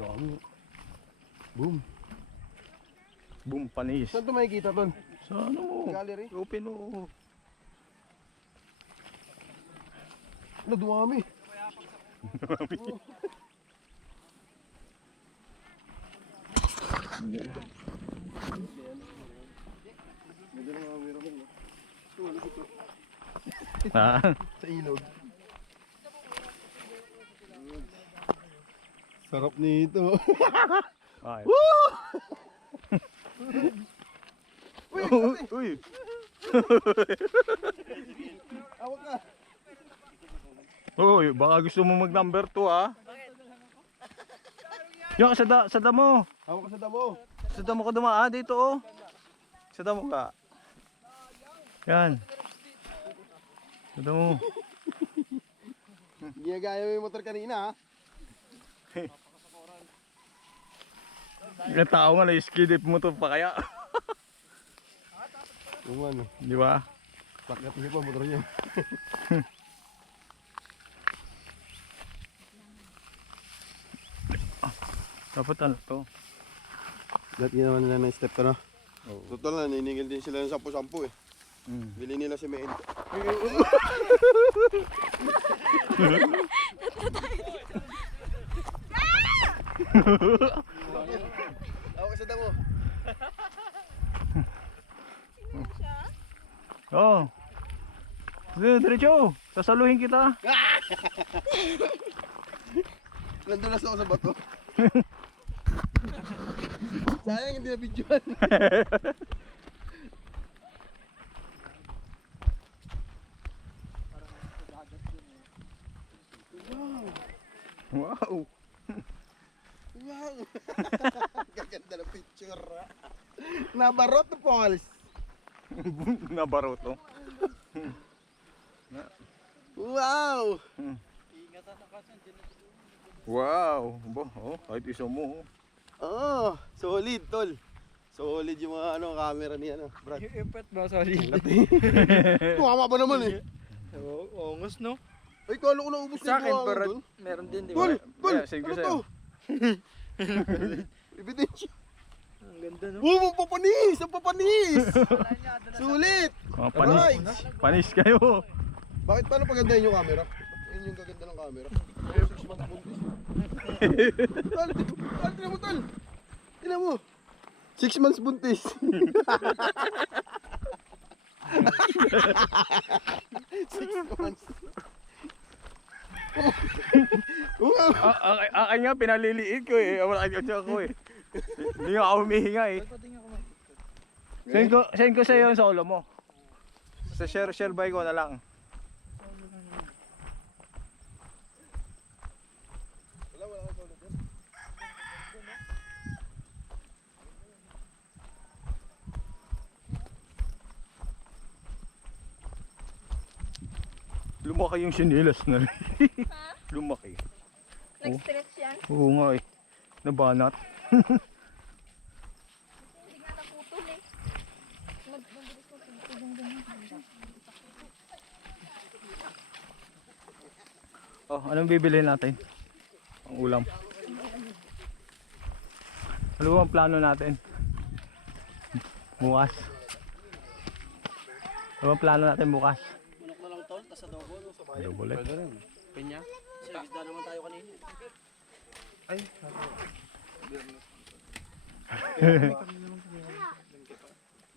Dami. Boom. Boom, panis. Saan ito makikita tol? Sa ano mo? Gallery? Open mo. Ano, dumami. Ganda ng mga meron mo. Tulog ito. Ah, Sa ilog. Sarap nito. ay. Woo! Uy. Awak ka. Uy, baka gusto mo mag number 2 ah. Yung sa damo. Awak ka sa damo. Sa damo ka dumaan dito oh. Sa damo ka. Yan. Sa damo. Ginagaya mo yung motor kanina ha. Yung tao nga na-skidip mo to pa kaya. Yung ano, Di ba? pakat niya pa motor niya. Dapat ano to? Dahil ginawa nila ng step to na. Oo. Total na, niningil din sila ng 10-10 eh. Bili nila si Meen. Awak ka sa damo. Oh. Diretso. Sasaluhin kita. Nandulas ako sa bato. Sayang hindi na videoan. Wow. Wow! Gaganda na picture. Nabarot na Pauls. Nabaro to. Wow! Wow. Bo, oh, kahit isa mo. Oh, solid tol. Solid yung mga ano camera niya no, Brad. Yung effort ba, sorry. Tumama pa naman eh. Oo, ongos no? Ay, kala ko na ubos Sa na akin, yung pero buhangin, tol. meron din, di Tol! ba? Tol! Yeah, sige ko Ano sa'yo. to? Ebidensya. Ang ganda no? Oh, ang papanis! Ang papanis! Sulit! Mga panis. Right. Panis kayo. Bakit paano pagandahin yung camera? Yun yung gaganda ng camera. 6 months buntis. Tol! Tol! Tignan mo tol! Tignan mo! 6 months buntis. 6 months. Wow! Akin nga pinaliliit ko eh. Wala ako eh. Hindi nga ako humihinga eh. Send ko sa'yo yung solo mo. Sa share by ko na lang. Wala kang solo dyan. Lumaki yung sinilas na rin. Lumaki. Nag-stretch yan. Oo nga eh. Nabanat. Hindi nga naputol eh. Mabilis mo pinutol yung ganyan. Oh, anong bibili natin? Ang ulam. Ano ba ang plano natin? Bukas. Ano ba ang plano natin bukas? Manok na lang tol, tas adobo, no? Adobo ulit. Pinya. Service na naman tayo kanina.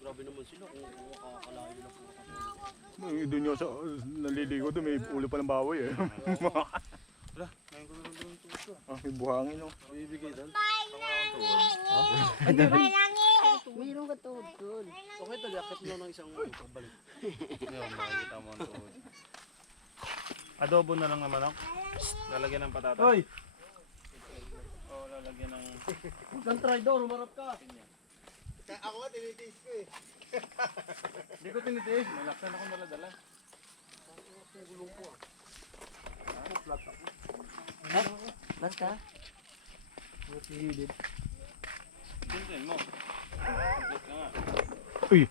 Grabe naman sila kung makakalayo na po. Doon yung sa naliligo doon, may ulo pa ng baboy eh. Ngayon ko na lang doon ito. Ah, may buhangin oh. Bibigay doon. Mayroon ka tuhod tol. Okay tol, yakit mo ng isang pagbalik. Yun, makikita mo ang tuhod. Adobo na lang naman ako. Lalagyan ng patatas. Hoy! O lalagyan ng... Huwag try doon, humarap ka. Ako nga tinitiis ko eh. Hindi ko tinitiis. Malaksan ako naladala. Last ka? Pinsin mo. Complete ka nga. Uy!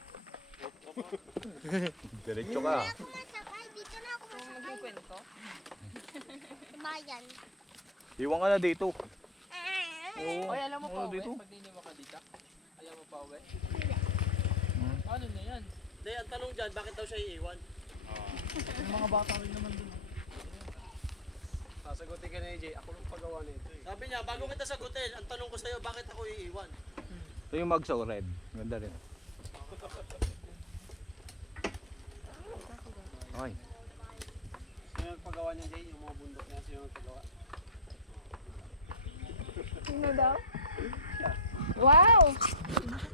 Diretso ka. Ako masakay. Dito na ako masakay. Naging kwento? Bayan. Iwan ka na dito. Oo. Oy, alam mo pa Oo, uwi, dito. pag hindi mo ka dito. Alam mo pa uwi. Ano na yan? Hindi, ang tanong dyan, bakit daw siya iiwan? Yung mga bata rin naman dun. Sasagutin ka na AJ, ako nang pagawa nito eh. Sabi niya, bago kita sagutin, ang tanong ko sa'yo, bakit ako iiwan? Ito yung magsaw red. Ganda rin. Okay. Sino nagpagawa niya Jay? Yung mga bundok niya, sino nagpagawa? Sino daw? Wow!